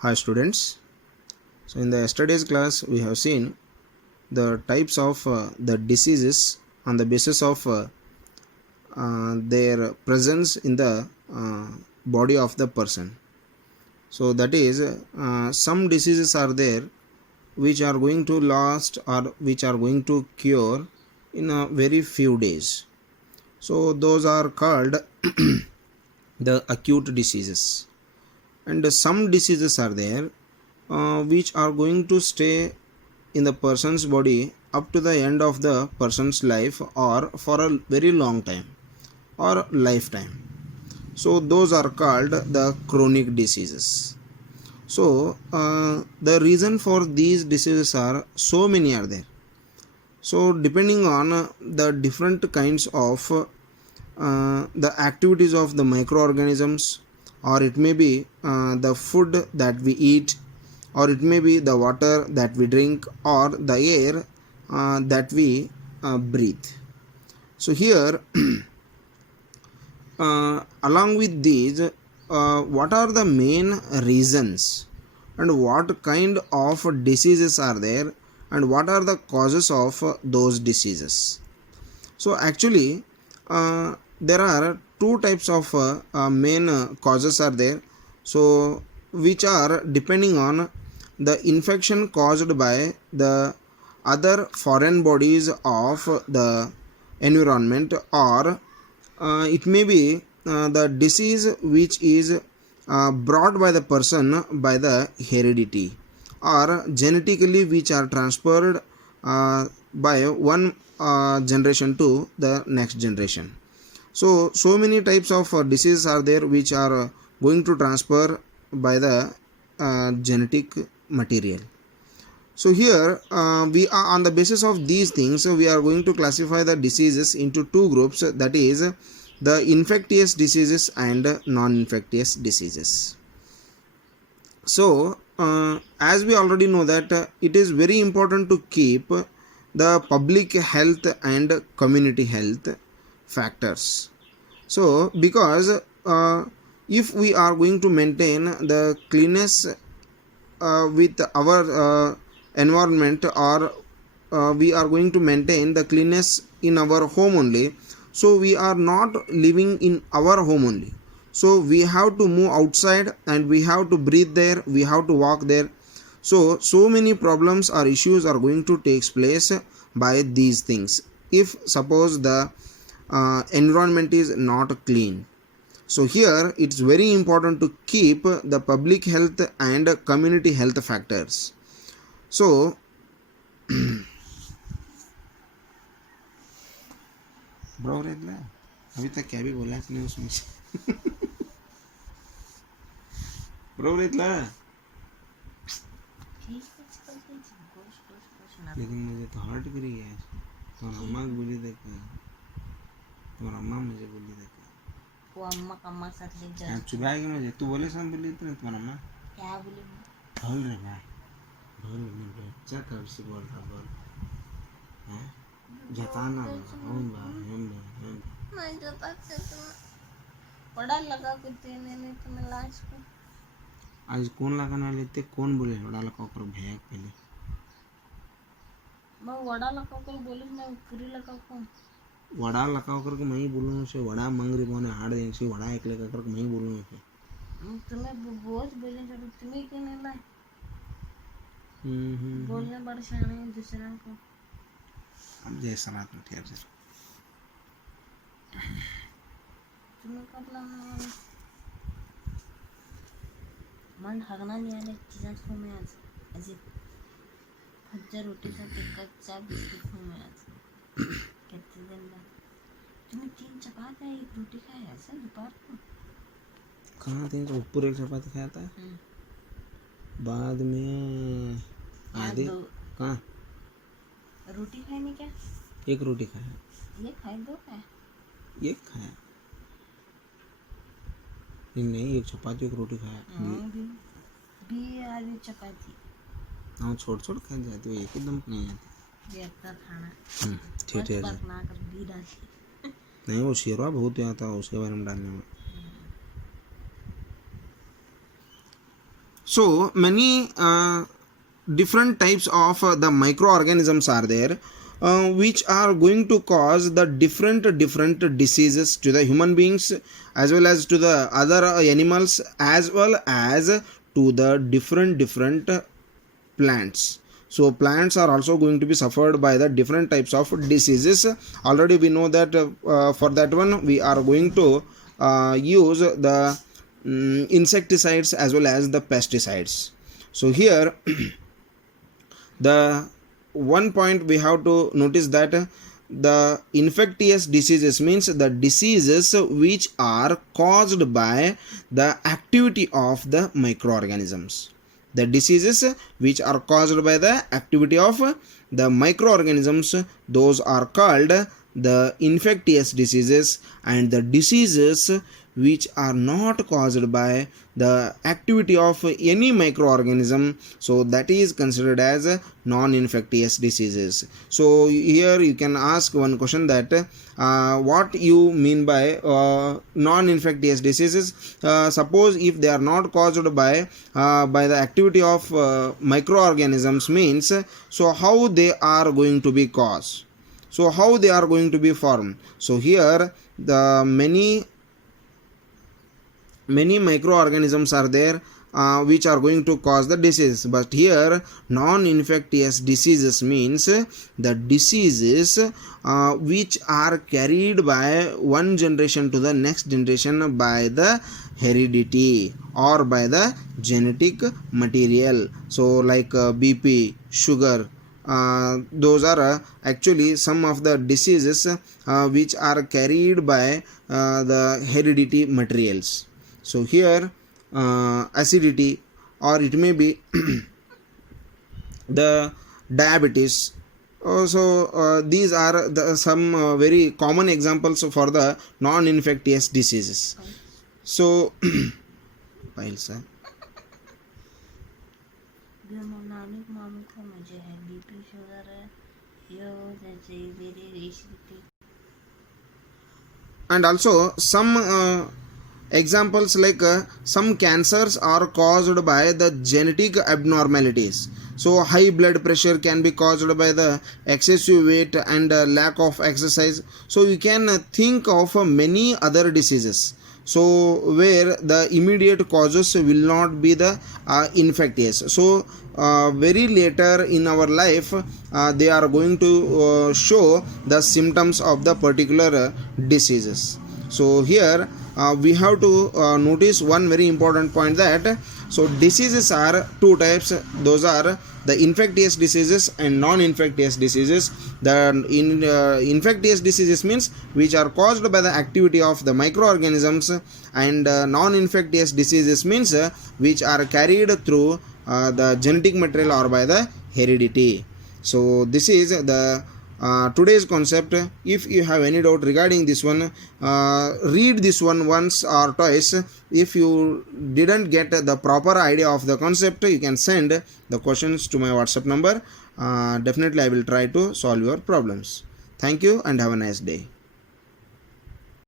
Hi students. So in the yesterday's class we have seen the types of the diseases on the basis of their presence in the body of the person. So that is some diseases are there which are going to last or which are going to cure in a very few days. So those are called the acute diseases. And some diseases are there which are going to stay in the person's body up to the end of the person's life or for a very long time or lifetime. So those are called the chronic diseases. So the reason for these diseases are so many are there. So depending on the different kinds of the activities of the microorganisms, or it may be the food that we eat, or it may be the water that we drink, or the air that we breathe. So here along with these what are the main reasons and what kind of diseases are there and what are the causes of those diseases. So actually there are two types of main causes are there, so which are depending on the infection caused by the other foreign bodies of the environment, or it may be the disease which is brought by the person by the heredity or genetically, which are transferred by one generation to the next generation. So many types of diseases are there which are going to transfer by the genetic material. So here we are on the basis of these things, we are going to classify the diseases into two groups, that is the infectious diseases and non-infectious diseases. So as we already know that it is very important to keep the public health and community health factors. So because if we are going to maintain the cleanness with our environment, or we are going to maintain the cleanness in our home only, so we are not living in our home only, so we have to move outside and we have to breathe there, we have to walk there. So many problems or issues are going to take place by these things if suppose the environment is not clean. So here it's very important to keep the public health and community health factors. So bro रेतला अभी तक क्या भी बोला आपने उसमें से bro रेतला, लेकिन मुझे तो हर्ट करी है तुम्हारा अम्मा बोली देखा, तुम्हारा अम्मा मुझे बोली देखा वो अम्मा साथ ले जा आप चुप आएगी मुझे, तू बोले सब बोली इतने तुम्हारा अम्मा क्या बोले बोल रहे भाई बोल नहीं बच्चा कब से बोल रहा बोल हैं जताना हम मैं जता से तुम बड़ा लगा के देने नहीं तुम्हें लाज को आज कौन लगाना लेते, कौन बोले बड़ा लगा कर भैया पहले मैं वड़ा लगा कर बोली, मैं पूरी लगा कौन वड़ा लगाओ करके मैं ही बोलूँ से वड़ा मंग रही बोने हाड़ देने से वड़ा एक लेकर करके मैं ही बोलूँ से तुम्हें बोझ बोलने जब तुम्हें क्यों नहीं लाए बोलने बड़े शाने हैं दूसरे को। अब जैसा रात में ठहर जा तुम्हें कब लाना मन हगना नहीं आने चीज़ें खो में आज ऐसे भज्जा रोटी सा टिक्का चाय बिस्किट खो में आज कितने दिन बाद तुम्हें 3 चपाती एक रोटी खाया ऐसा दोपहर को कहाँ थे, तो ऊपर एक चपाती खाया था बाद में आधे कहाँ रोटी खाई नहीं क्या, एक रोटी खाया, ये खाए दो खाए एक खाया नहीं एक चपाती एक रोटी खाया भी आधी चपाती हाँ छोड़ छोड़ खा जाती हो, एक एकदम नहीं आती ये अपना खाना ठीक है बना कर भी डाली नहीं वो शेरवा बहुत आता है उसके बारे में डालने में। So many different types of the microorganisms are there, which are going to cause the different diseases to the human beings as well as to the other animals as well as to the different plants. So plants are also going to be suffered by the different types of diseases. Already we know that for that one we are going to use the insecticides as well as the pesticides. So here the one point we have to notice that the infectious diseases means the diseases which are caused by the activity of the microorganisms. The diseases which are caused by the activity of the microorganisms, those are called the infectious diseases, and the diseases which are not caused by the activity of any microorganism, so that is considered as non-infectious diseases. So here you can ask one question that what you mean by non-infectious diseases. Suppose if they are not caused by the activity of microorganisms means, so how they are going to be caused, so how they are going to be formed. So here the many microorganisms are there which are going to cause the disease, but here non-infectious diseases means the diseases which are carried by one generation to the next generation by the heredity or by the genetic material. So like BP, sugar, those are actually some of the diseases which are carried by the heredity materials. So here acidity, or it may be the diabetes. So these are some very common examples for the non-infectious diseases. So piles है नानिक मामी को मुझे है BP sugar है यो जैसे मेरी acidity. And also some examples like some cancers are caused by the genetic abnormalities. So high blood pressure can be caused by the excessive weight and lack of exercise. So you can think of many other diseases, so where the immediate causes will not be the infectious. So very later in our life they are going to show the symptoms of the particular diseases. So here we have to notice one very important point that so diseases are two types. Those are the infectious diseases and non-infectious diseases. The infectious diseases means which are caused by the activity of the microorganisms, and non-infectious diseases means which are carried through the genetic material or by the heredity. So this is the today's concept. If you have any doubt regarding this one, read this one once or twice. If you didn't get the proper idea of the concept, you can send the questions to my WhatsApp number. Definitely I will try to solve your problems. Thank you and have a nice day.